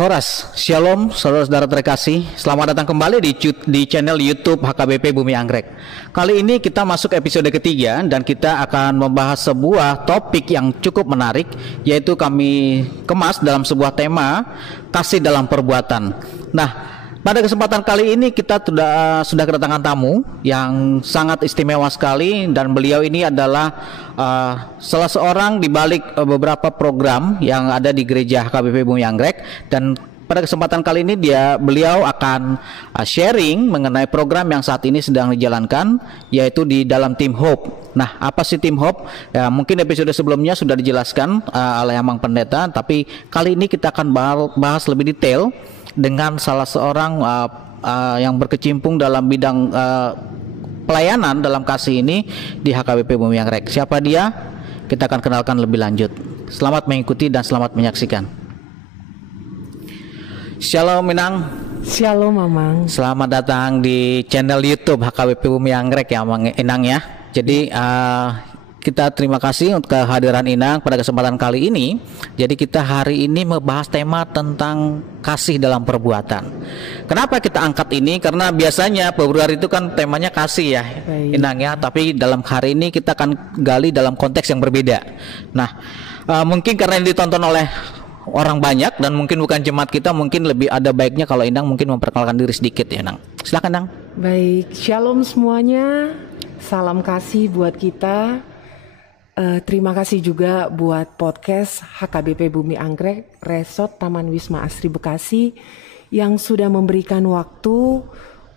Horas, Shalom saudara-saudara terkasih. Selamat datang kembali di channel YouTube HKBP Bumi Anggrek. Kali ini kita masuk episode ketiga dan kita akan membahas sebuah topik yang cukup menarik, yaitu kami kemas dalam sebuah tema kasih dalam perbuatan. Nah, pada kesempatan kali ini kita sudah kedatangan tamu yang sangat istimewa sekali, dan beliau ini adalah salah seorang di balik beberapa program yang ada di gereja HKBP Bumi Anggrek. Dan pada kesempatan kali ini beliau akan sharing mengenai program yang saat ini sedang dijalankan, yaitu di dalam Tim Hope. Nah, apa sih Tim Hope? Ya, mungkin episode sebelumnya sudah dijelaskan oleh Amang Pendeta, tapi kali ini kita akan bahas lebih detail dengan salah seorang yang berkecimpung dalam bidang pelayanan dalam kasih ini di HKBP Bumi Anggrek. Siapa dia? Kita akan kenalkan lebih lanjut. Selamat mengikuti dan selamat menyaksikan. Shalom Inang. Shalom Amang. Selamat datang di channel YouTube HKBP Bumi Anggrek ya Inang ya. Jadi kita terima kasih untuk kehadiran Inang pada kesempatan kali ini. Jadi kita hari ini membahas tema tentang kasih dalam perbuatan. Kenapa kita angkat ini? Karena biasanya Februari itu kan temanya kasih ya, Baik. Inang ya. Tapi dalam hari ini kita akan gali dalam konteks yang berbeda. Nah, mungkin karena ini ditonton oleh orang banyak dan mungkin bukan jemaat kita, mungkin lebih ada baiknya kalau Inang mungkin memperkenalkan diri sedikit ya, Inang. Silakan, Inang. Baik, shalom semuanya. Salam kasih buat kita. Terima kasih juga buat podcast HKBP Bumi Anggrek Resort Taman Wisma Asri Bekasi yang sudah memberikan waktu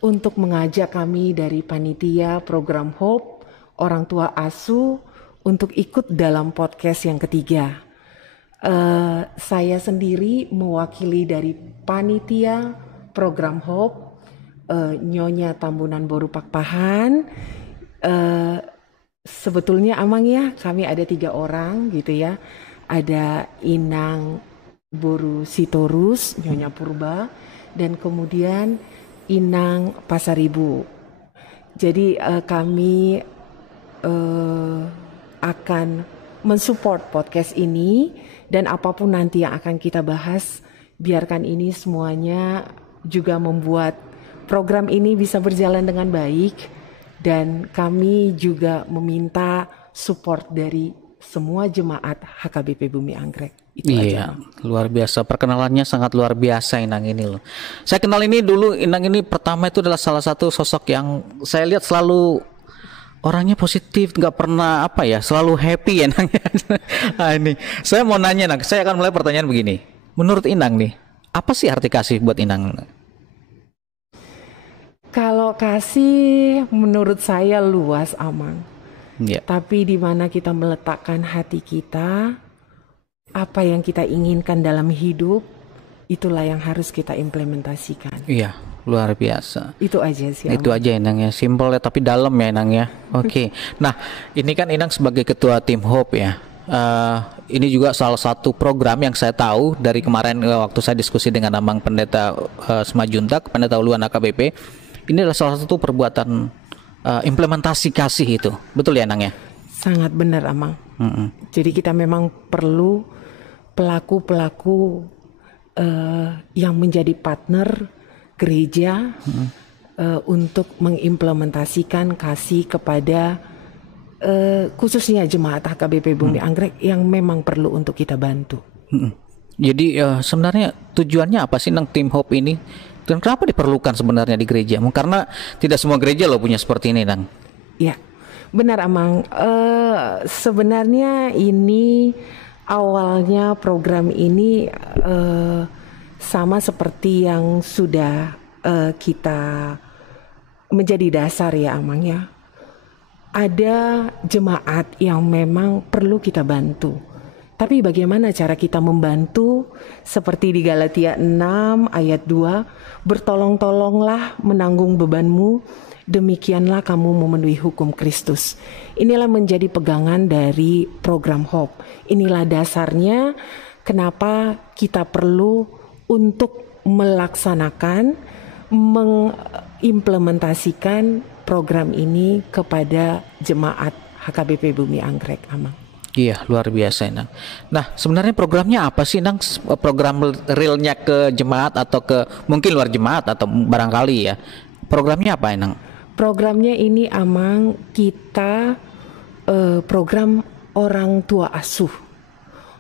untuk mengajak kami dari panitia program Hope orang tua asuh untuk ikut dalam podcast yang ketiga. Saya sendiri mewakili dari panitia program Hope, Nyonya Tambunan Boru Pakpahan. Sebetulnya Amang ya, kami ada 3 orang gitu ya. Ada Inang Boru Sitorus, Nyonya Purba, dan kemudian Inang Pasaribu. Jadi kami akan mensupport podcast ini, dan apapun nanti yang akan kita bahas, biarkan ini semuanya juga membuat program ini bisa berjalan dengan baik. Dan kami juga meminta support dari semua jemaat HKBP Bumi Anggrek. Itu Iya, aja. luar biasa. Perkenalannya sangat luar biasa Inang ini loh. Saya kenal ini dulu, Inang ini pertama itu adalah salah satu sosok yang saya lihat selalu orangnya positif, nggak pernah selalu happy ya, Inang. Nah, ini saya mau nanya, Inang. Saya akan mulai pertanyaan begini. Menurut Inang nih, apa sih arti kasih buat Inang? Kalau kasih menurut saya luas Amang. Ya. Tapi di mana kita meletakkan hati kita, apa yang kita inginkan dalam hidup, itulah yang harus kita implementasikan. Iya, luar biasa. Itu aja sih. Itu Amang. aja Inang ya, simple ya tapi dalam ya Inang ya. Oke. Nah, ini kan Inang sebagai ketua Tim Hope ya. Ini juga salah satu program yang saya tahu dari kemarin waktu saya diskusi dengan Amang Pendeta Semajuntak, Pendeta Uluan AKBP. Ini adalah salah satu perbuatan implementasi kasih itu. Betul ya Nang ya? Sangat benar Amang. Jadi kita memang perlu pelaku-pelaku yang menjadi partner gereja untuk mengimplementasikan kasih kepada khususnya jemaat HKBP Bumi Anggrek yang memang perlu untuk kita bantu. Jadi sebenarnya tujuannya apa sih Nang Tim Hope ini? Dan kenapa diperlukan sebenarnya di gereja? Karena tidak semua gereja loh punya seperti ini, Nang. Ya, benar Amang. Sebenarnya ini awalnya program ini sama seperti yang sudah kita menjadi dasar ya Amang ya. Ada jemaat yang memang perlu kita bantu. Tapi bagaimana cara kita membantu? Seperti di Galatia 6 ayat 2, bertolong-tolonglah menanggung bebanmu, demikianlah kamu memenuhi hukum Kristus. Inilah menjadi pegangan dari program Hope. Inilah dasarnya kenapa kita perlu untuk melaksanakan, mengimplementasikan program ini kepada jemaat HKBP Bumi Anggrek, Amang. Iya, luar biasa Inang. Nah, sebenarnya programnya apa sih Inang? Program realnya ke jemaat atau ke mungkin luar jemaat atau barangkali ya. Programnya apa Inang? Programnya ini Amang, kita program orang tua asuh.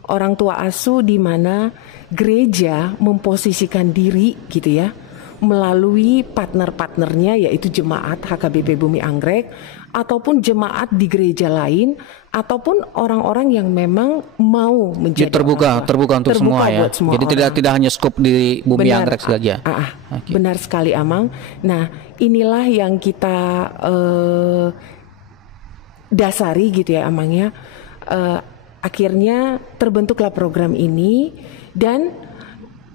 Orang tua asuh di mana gereja memposisikan diri gitu ya, melalui partner-partnernya yaitu jemaat HKBP Bumi Anggrek ataupun jemaat di gereja lain ataupun orang-orang yang memang mau menjadi terbuka untuk semua ya. Jadi tidak hanya skop di Bumi Anggrek saja. Okay. Benar sekali Amang. Nah, inilah yang kita dasari gitu ya Amang ya. Akhirnya terbentuklah program ini dan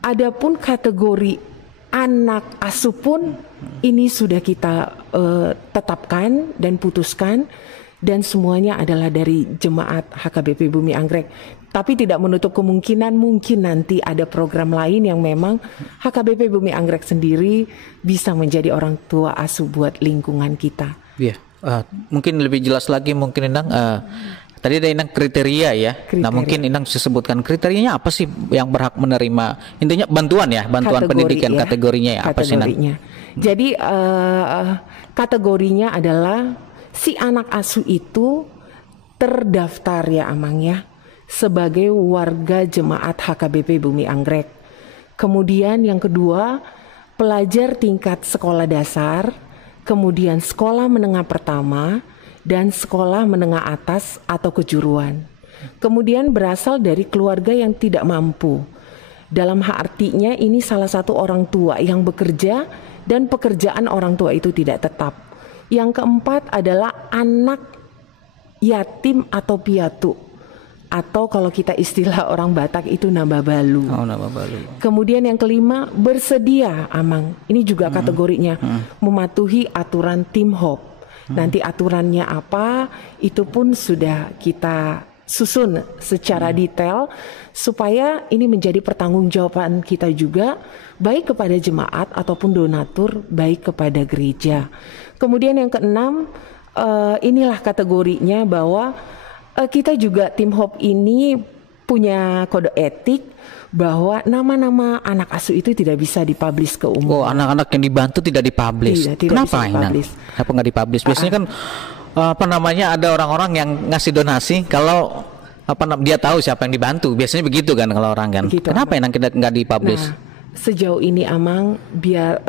adapun kategori anak asuh pun ini sudah kita tetapkan dan putuskan dan semuanya adalah dari jemaat HKBP Bumi Anggrek. Tapi tidak menutup kemungkinan mungkin nanti ada program lain yang memang HKBP Bumi Anggrek sendiri bisa menjadi orang tua asuh buat lingkungan kita. Iya, mungkin lebih jelas lagi mungkin Inang. Tadi ada Inang kriteria ya. Kriteria. Nah mungkin Inang sebutkan kriterianya apa sih yang berhak menerima, intinya bantuan ya, bantuan pendidikan ya, kategorinya ya apa sih Inang? Jadi kategorinya adalah si anak asuh itu terdaftar ya Amang ya sebagai warga jemaat HKBP Bumi Anggrek. Kemudian yang kedua, pelajar tingkat sekolah dasar, kemudian sekolah menengah pertama dan sekolah menengah atas atau kejuruan. Kemudian berasal dari keluarga yang tidak mampu. Dalam artinya ini salah satu orang tua yang bekerja dan pekerjaan orang tua itu tidak tetap. Yang keempat adalah anak yatim atau piatu, atau kalau kita istilah orang Batak itu nababalu. Nababalu. Kemudian yang kelima, bersedia Amang. Ini juga kategorinya mematuhi aturan Tim Hope. Nanti aturannya apa itu pun sudah kita susun secara detail supaya ini menjadi pertanggungjawaban kita juga baik kepada jemaat ataupun donatur, baik kepada gereja. Kemudian yang keenam, inilah kategorinya bahwa kita juga Tim Hope ini punya kode etik bahwa nama-nama anak asuh itu tidak bisa dipublish ke umum. Oh, anak-anak yang dibantu tidak dipublish. Kenapa Inang? Kenapa nggak dipublish? Biasanya kan ada orang-orang yang ngasih donasi kalau dia tahu siapa yang dibantu. Biasanya begitu kan kalau orang kan. Begitu, kenapa Inang nggak dipublish? Nah, sejauh ini Amang biar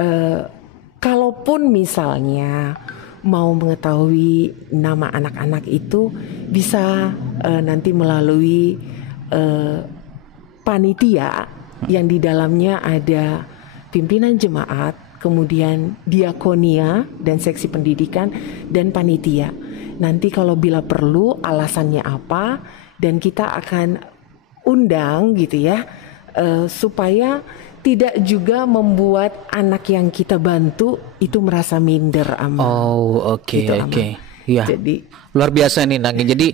kalaupun misalnya mau mengetahui nama anak-anak itu bisa nanti melalui panitia yang di dalamnya ada pimpinan jemaat, kemudian diakonia dan seksi pendidikan dan panitia. Nanti kalau bila perlu alasannya apa dan kita akan undang gitu ya supaya tidak juga membuat anak yang kita bantu itu merasa minder Amang. Oh oke. Ya. Jadi luar biasa nih Nang. Jadi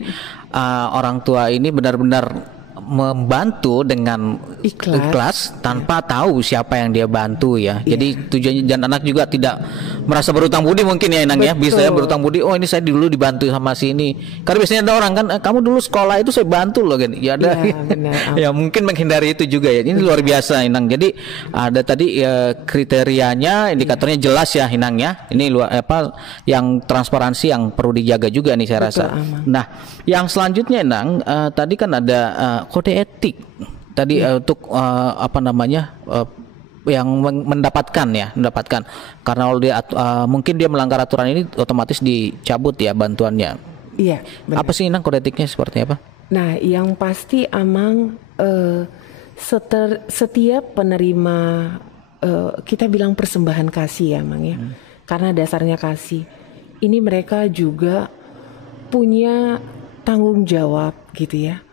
orang tua ini benar-benar membantu dengan ikhlas tanpa tahu siapa yang dia bantu ya. Jadi tujuannya dan anak juga tidak merasa berutang budi mungkin ya Inang ya. Bisa ya berutang budi. Oh ini saya dulu dibantu sama si ini. Karena biasanya ada orang kan kamu dulu sekolah itu saya bantu loh kan. Ya ada. Ya, benar. Ya mungkin menghindari itu juga ya. Ini luar biasa Inang. Jadi ada tadi kriterianya, indikatornya jelas ya Inang ya. Ini yang transparansi yang perlu dijaga juga nih saya rasa. Nah, yang selanjutnya Inang tadi kan ada kode etik tadi untuk yang mendapatkan karena kalau dia mungkin dia melanggar aturan ini otomatis dicabut ya bantuannya. Iya. Benar. Apa sih Inang kode etiknya seperti apa? Nah, yang pasti Amang setiap penerima kita bilang persembahan kasih ya Amang ya, karena dasarnya kasih. Ini mereka juga punya tanggung jawab gitu ya.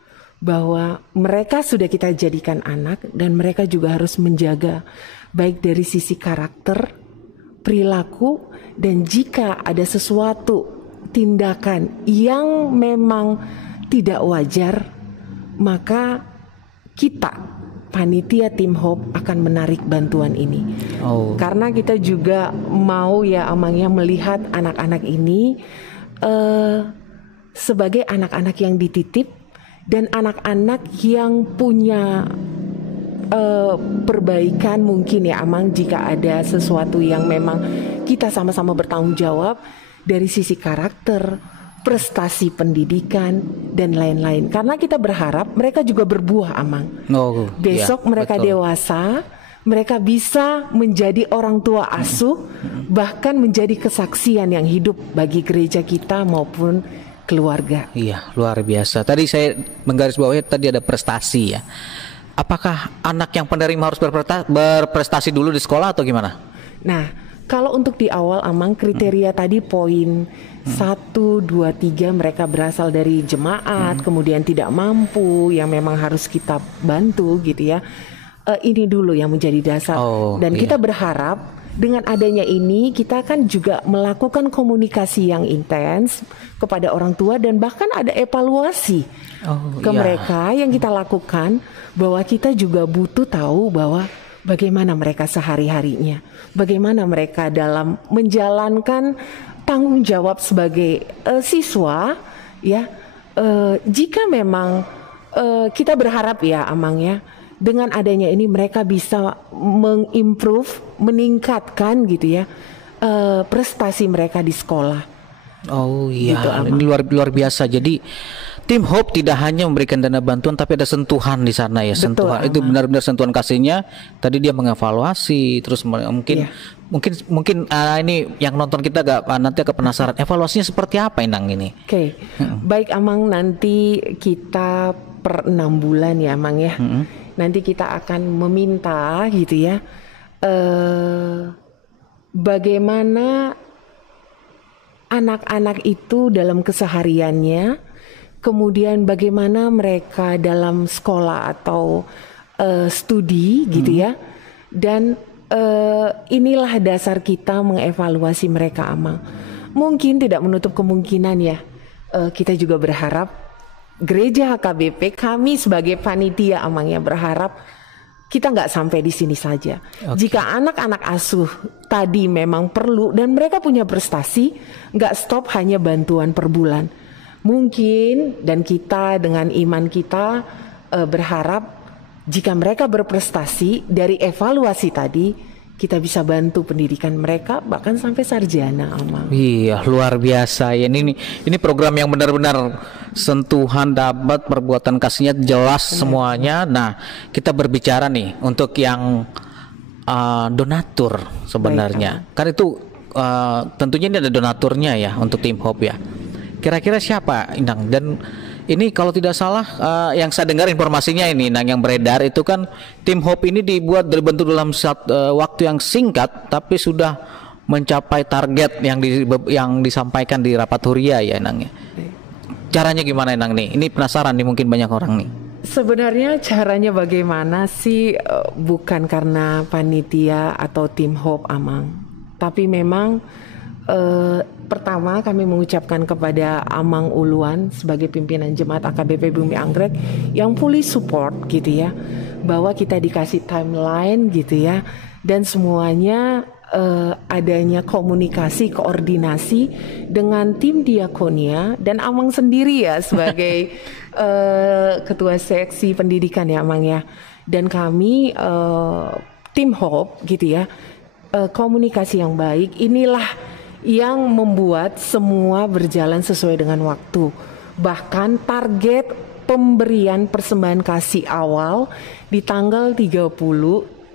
Bahwa mereka sudah kita jadikan anak dan mereka juga harus menjaga baik dari sisi karakter, perilaku, dan jika ada sesuatu tindakan yang memang tidak wajar, maka kita panitia Tim Hope akan menarik bantuan ini. Karena kita juga mau ya Amangnya melihat anak-anak ini sebagai anak-anak yang dititip dan anak-anak yang punya perbaikan mungkin ya Amang, jika ada sesuatu yang memang kita sama-sama bertanggung jawab dari sisi karakter, prestasi pendidikan dan lain-lain. Karena kita berharap mereka juga berbuah Amang. Besok mereka betul. Dewasa, mereka bisa menjadi orang tua asuh, bahkan menjadi kesaksian yang hidup bagi gereja kita maupun keluarga. Iya, luar biasa. Tadi saya menggarisbawahi tadi ada prestasi ya. Apakah anak yang penerima harus berprestasi dulu di sekolah atau gimana? Nah, kalau untuk di awal Amang, kriteria tadi poin 1, 2, 3 mereka berasal dari jemaat, kemudian tidak mampu, yang memang harus kita bantu gitu ya. Ini dulu yang menjadi dasar. Dan kita berharap dengan adanya ini kita kan juga melakukan komunikasi yang intens kepada orang tua, dan bahkan ada evaluasi ke mereka yang kita lakukan, bahwa kita juga butuh tahu bahwa bagaimana mereka sehari-harinya, bagaimana mereka dalam menjalankan tanggung jawab sebagai siswa ya. Jika memang kita berharap ya Amang ya, dengan adanya ini mereka bisa mengimprove, meningkatkan gitu ya prestasi mereka di sekolah. Gitu, ini luar biasa. Jadi Tim Hope tidak hanya memberikan dana bantuan, tapi ada sentuhan di sana ya. Betul, sentuhan itu benar-benar sentuhan kasihnya. Tadi dia mengevaluasi, terus mungkin ini yang nonton kita nanti agak penasaran evaluasinya seperti apa Inang ini. Baik Amang, nanti kita per 6 bulan ya Amang ya. Nanti kita akan meminta gitu ya, bagaimana anak-anak itu dalam kesehariannya, kemudian bagaimana mereka dalam sekolah atau studi gitu ya. Dan inilah dasar kita mengevaluasi mereka Amang. Mungkin tidak menutup kemungkinan ya, kita juga berharap gereja HKBP, kami sebagai panitia Amang ya, berharap kita nggak sampai di sini saja. Jika anak-anak asuh tadi memang perlu dan mereka punya prestasi, nggak stop hanya bantuan per bulan. Mungkin dan kita dengan iman kita berharap jika mereka berprestasi dari evaluasi tadi, kita bisa bantu pendidikan mereka bahkan sampai sarjana Amang. Iya, luar biasa ya. Ini program yang benar-benar sentuhan, dapat perbuatan kasihnya jelas semuanya. Nah, kita berbicara nih untuk yang donatur sebenarnya. Kan itu tentunya ini ada donaturnya ya untuk Tim Hope ya. Kira-kira siapa Inang? Dan ini kalau tidak salah yang saya dengar informasinya ini Inang, yang beredar itu kan Tim Hope ini dibentuk dalam waktu yang singkat, tapi sudah mencapai target yang disampaikan di rapat huria ya Inang ya. Caranya gimana Inang nih? Ini penasaran nih, mungkin banyak orang nih. Sebenarnya caranya bagaimana sih, bukan karena panitia atau Tim Hope Amang, tapi memang pertama kami mengucapkan kepada Amang Uluan sebagai pimpinan Jemaat AKBP Bumi Anggrek yang fully support gitu ya, bahwa kita dikasih timeline gitu ya, dan semuanya adanya komunikasi, koordinasi dengan tim diakonia dan Amang sendiri ya sebagai ketua seksi pendidikan ya Amang ya, dan kami Tim Hope gitu ya, komunikasi yang baik inilah yang membuat semua berjalan sesuai dengan waktu. Bahkan target pemberian persembahan kasih awal di tanggal 30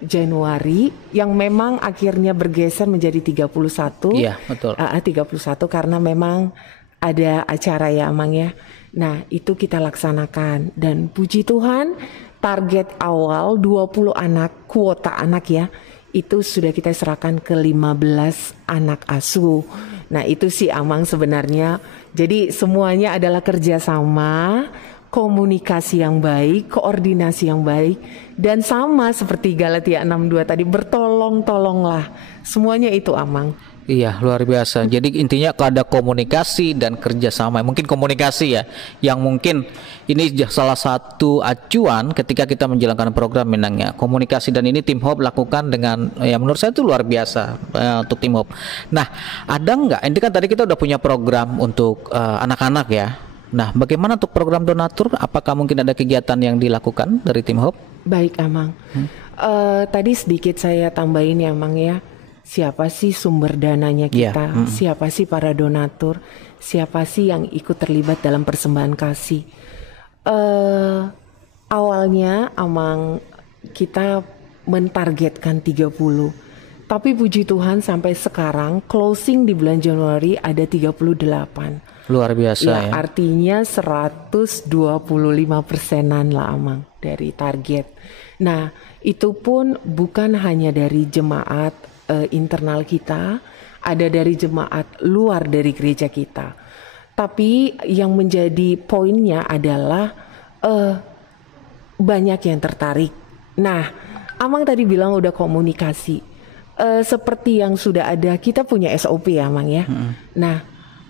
Januari yang memang akhirnya bergeser menjadi 31. Iya, betul. 31 karena memang ada acara ya Amang ya. Nah, itu kita laksanakan dan puji Tuhan target awal 20 anak, kuota anak ya, itu sudah kita serahkan ke 15 anak asuh. Nah itu sih Amang sebenarnya. Jadi semuanya adalah kerjasama, komunikasi yang baik, koordinasi yang baik, dan sama seperti Galatia 6:2 tadi, bertolong-tolonglah. Semuanya itu Amang. Iya, luar biasa. Jadi intinya ada komunikasi dan kerjasama. Mungkin komunikasi ya, yang mungkin ini salah satu acuan ketika kita menjalankan program Minangnya. Komunikasi, dan ini Tim Hope lakukan dengan ya menurut saya itu luar biasa untuk Tim Hope. Nah, ada nggak? Ini kan tadi kita udah punya program untuk anak-anak ya. Nah, bagaimana untuk program donatur? Apakah mungkin ada kegiatan yang dilakukan dari Tim Hope? Baik, Amang. Tadi sedikit saya tambahin ya, Amang ya. Siapa sih sumber dananya kita? Siapa sih para donatur? Siapa sih yang ikut terlibat dalam persembahan kasih? Awalnya, Amang, kita mentargetkan 30. Tapi puji Tuhan sampai sekarang closing di bulan Januari ada 38. Luar biasa ya. Artinya 125%-an lah, Amang, dari target. Nah, itu pun bukan hanya dari jemaat internal kita, ada dari jemaat luar dari gereja kita. Tapi yang menjadi poinnya adalah banyak yang tertarik. Nah, Amang tadi bilang udah komunikasi. Seperti yang sudah ada, kita punya SOP ya, Amang ya. Nah,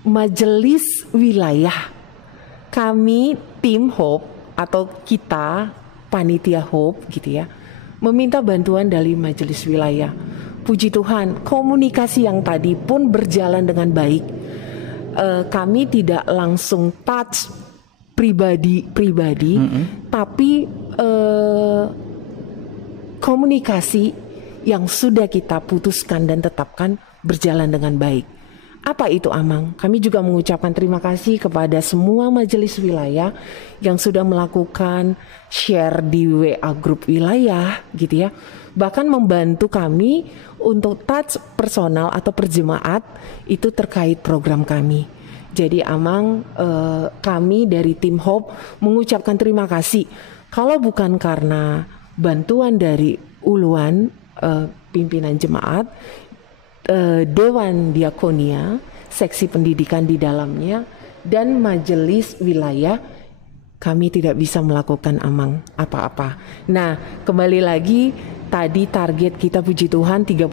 majelis wilayah kami tim Hope atau kita panitia Hope gitu ya, meminta bantuan dari majelis wilayah. Puji Tuhan, komunikasi yang tadi pun berjalan dengan baik. Kami tidak langsung touch pribadi, tapi komunikasi yang sudah kita putuskan dan tetapkan berjalan dengan baik. Apa itu, Amang? Kami juga mengucapkan terima kasih kepada semua majelis wilayah yang sudah melakukan share di WA grup wilayah gitu ya. Bahkan membantu kami untuk touch personal atau perjemaat itu terkait program kami. Jadi Amang, kami dari tim Hope mengucapkan terima kasih. Kalau bukan karena bantuan dari uluan pimpinan jemaat, Dewan Diakonia, seksi pendidikan di dalamnya, dan majelis wilayah, kami tidak bisa melakukan Amang apa-apa. Nah, kembali lagi tadi target kita puji Tuhan 38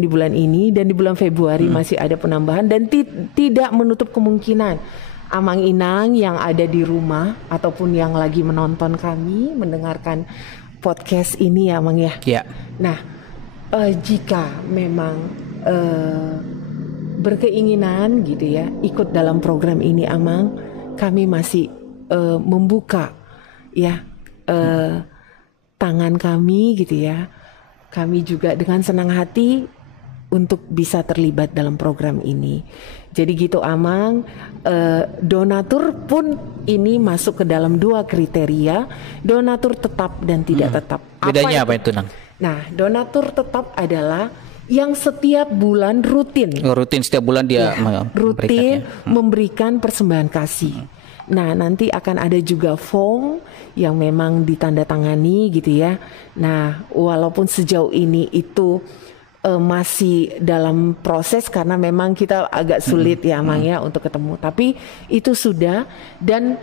di bulan ini, dan di bulan Februari masih ada penambahan, dan tidak menutup kemungkinan Amang Inang yang ada di rumah ataupun yang lagi menonton kami, mendengarkan podcast ini ya, Amang ya. Nah, jika memang berkeinginan gitu ya ikut dalam program ini, Amang, kami masih membuka ya tangan kami gitu ya. Kami juga dengan senang hati untuk bisa terlibat dalam program ini. Jadi gitu, Amang. Donatur pun ini masuk ke dalam 2 kriteria, donatur tetap dan tidak tetap. Bedanya apa itu, Nang? Nah, donatur tetap adalah yang setiap bulan rutin. Rutin setiap bulan dia rutin memberikan persembahan kasih. Nah, nanti akan ada juga form yang memang ditandatangani gitu ya. Nah, walaupun sejauh ini itu masih dalam proses karena memang kita agak sulit ya, Mang ya, untuk ketemu. Tapi itu sudah, dan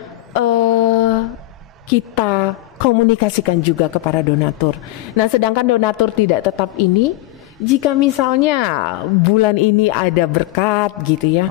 kita komunikasikan juga kepada donatur. Nah, sedangkan donatur tidak tetap ini, jika misalnya bulan ini ada berkat gitu ya,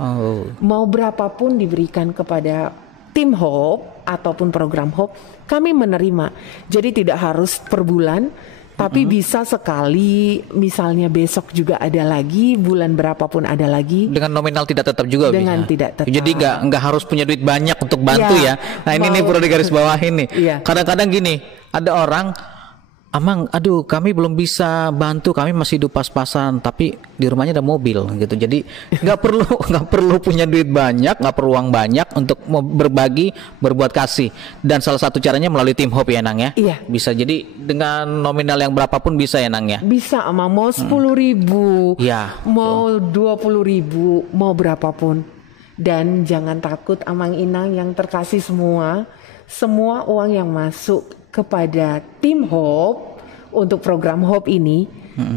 mau berapapun diberikan kepada tim Hope ataupun program Hope, kami menerima. Jadi tidak harus per bulan, tapi bisa sekali, misalnya besok juga ada lagi, bulan berapapun ada lagi. Dengan nominal tidak tetap juga. Dengan bisa. Tidak tetap. Jadi nggak harus punya duit banyak untuk bantu ya. Nah, ini perlu digarisbawahi nih. Kadang-kadang gini, ada orang, Amang, aduh kami belum bisa bantu, kami masih hidup pas-pasan, tapi di rumahnya ada mobil gitu. Jadi nggak perlu punya duit banyak, nggak perlu uang banyak untuk berbagi, berbuat kasih. Dan salah satu caranya melalui tim Hope ya, Nang ya. Iya. Bisa, jadi dengan nominal yang berapapun bisa ya, Nang ya. Bisa, Amang, mau 10.000, mau 20.000, mau berapapun. Dan jangan takut, Amang Inang yang terkasih semua uang yang masuk kepada tim Hope untuk program Hope ini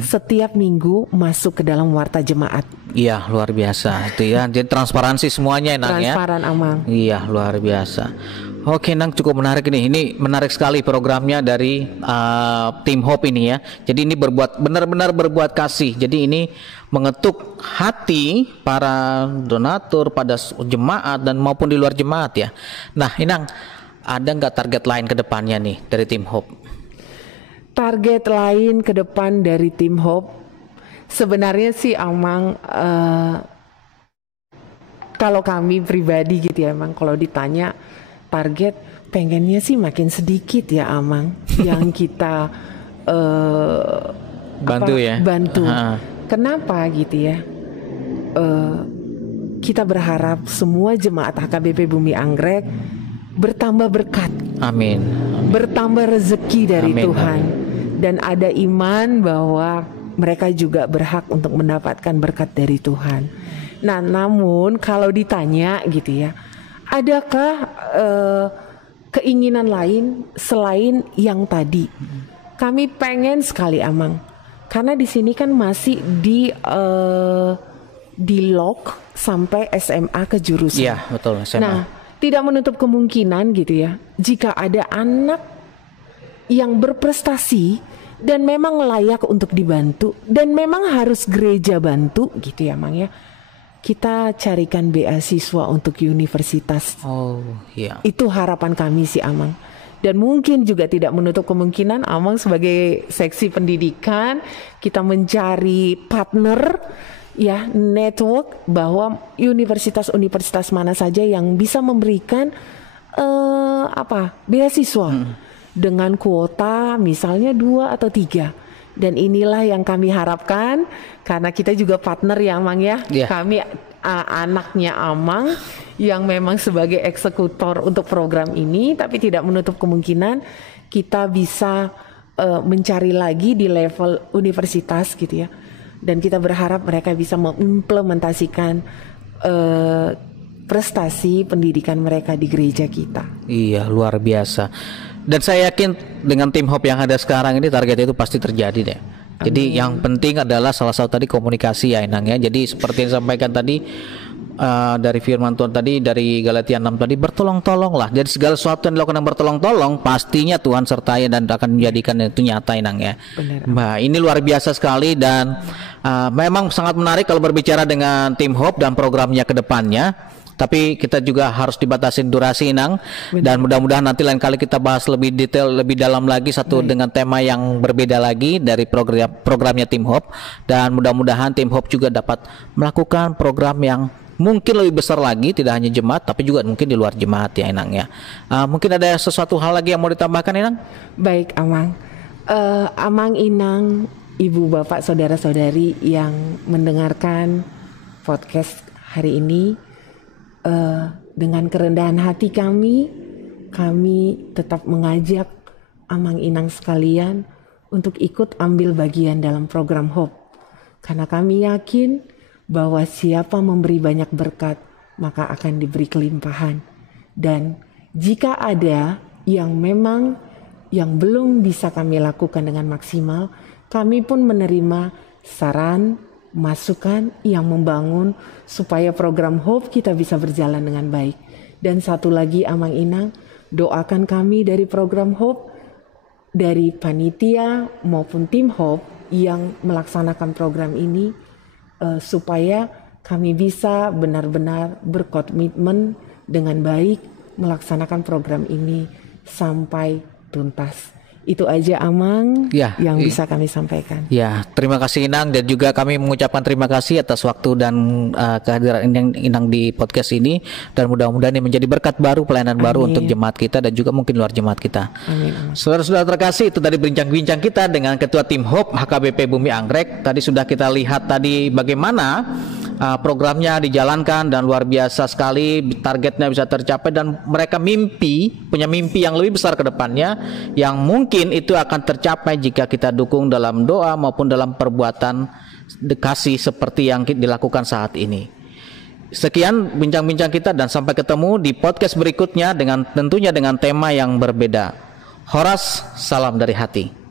setiap minggu masuk ke dalam warta jemaat. Iya, luar biasa itu ya. Jadi transparansi semuanya, Nang ya. Transparan, Amang. Iya, luar biasa. Oke, Nang, cukup menarik nih. Ini menarik sekali programnya dari tim Hope ini ya. Jadi ini benar-benar berbuat kasih. Jadi ini mengetuk hati para donatur, pada jemaat dan maupun di luar jemaat ya. Nah, Inang, ada nggak target lain ke depannya nih dari tim Hope? Target lain ke depan dari tim Hope sebenarnya sih, Amang, kalau kami pribadi gitu ya Amang, kalau ditanya target pengennya sih makin sedikit ya Amang yang kita bantu. Kenapa gitu ya? Kita berharap semua jemaat HKBP Bumi Anggrek bertambah berkat. Amin. Bertambah rezeki dari Amin. Tuhan. Amin. Dan ada iman bahwa mereka juga berhak untuk mendapatkan berkat dari Tuhan. Nah, namun kalau ditanya gitu ya, adakah keinginan lain selain yang tadi? Kami pengen sekali Amang, karena di sini kan masih di lock sampai SMA ke jurusan. Iya, betul, SMA. Nah, tidak menutup kemungkinan gitu ya, jika ada anak yang berprestasi dan memang layak untuk dibantu dan memang harus gereja bantu gitu ya Mang ya, kita carikan beasiswa untuk universitas. Oh iya. Itu harapan kami sih Amang. Dan mungkin juga tidak menutup kemungkinan Amang sebagai seksi pendidikan kita mencari partner ya, network, bahwa universitas-universitas mana saja yang bisa memberikan beasiswa dengan kuota misalnya 2 atau 3. Dan inilah yang kami harapkan, karena kita juga partner ya Amang ya. Kami anaknya Amang yang memang sebagai eksekutor untuk program ini, tapi tidak menutup kemungkinan kita bisa mencari lagi di level universitas gitu ya. Dan kita berharap mereka bisa mengimplementasikan prestasi pendidikan mereka di gereja kita. Iya, luar biasa. Dan saya yakin dengan tim Hope yang ada sekarang ini target itu pasti terjadi deh. Jadi yang penting adalah salah satu tadi komunikasi ya Inang ya. Jadi seperti yang disampaikan tadi dari firman Tuhan tadi, dari Galatia 6 tadi, bertolong-tolonglah. Jadi segala sesuatu yang dilakukan yang bertolong-tolong, pastinya Tuhan sertai dan akan menjadikan itu nyata Inang ya. Benar. Nah, ini luar biasa sekali dan memang sangat menarik kalau berbicara dengan tim Hope dan programnya ke depannya. Tapi kita juga harus dibatasin durasi Inang. Dan mudah-mudahan nanti lain kali kita bahas lebih detail, lebih dalam lagi dengan tema yang berbeda lagi dari programnya tim Hope. Dan mudah-mudahan tim Hope juga dapat melakukan program yang mungkin lebih besar lagi, tidak hanya jemaat tapi juga mungkin di luar jemaat ya Inang ya. Mungkin ada sesuatu hal lagi yang mau ditambahkan Inang? Baik Amang. Amang, Inang, Ibu, Bapak, Saudara-saudari yang mendengarkan podcast hari ini, dengan kerendahan hati kami tetap mengajak Amang Inang sekalian untuk ikut ambil bagian dalam program Hope. Karena kami yakin bahwa siapa memberi banyak berkat, maka akan diberi kelimpahan. Dan jika ada yang memang yang belum bisa kami lakukan dengan maksimal, kami pun menerima saran, masukan yang membangun supaya program Hope kita bisa berjalan dengan baik. Dan satu lagi Amang Inang, doakan kami dari program Hope, dari panitia maupun tim Hope yang melaksanakan program ini, supaya kami bisa benar-benar berkomitmen dengan baik melaksanakan program ini sampai tuntas. Itu aja Amang yang bisa kami sampaikan. Ya, terima kasih Inang, dan juga kami mengucapkan terima kasih atas waktu dan kehadiran Inang di podcast ini, dan mudah-mudahan ini menjadi berkat baru, pelayanan baru untuk jemaat kita dan juga mungkin luar jemaat kita. Amin. Saudara-saudara terkasih, itu tadi bincang-bincang kita dengan Ketua Tim Hope HKBP Bumi Anggrek. Tadi sudah kita lihat tadi bagaimana programnya dijalankan dan luar biasa sekali, targetnya bisa tercapai dan mereka punya mimpi yang lebih besar ke depannya, yang mungkin itu akan tercapai jika kita dukung dalam doa maupun dalam perbuatan kasih seperti yang dilakukan saat ini. Sekian bincang-bincang kita dan sampai ketemu di podcast berikutnya tentunya dengan tema yang berbeda. Horas, salam dari hati.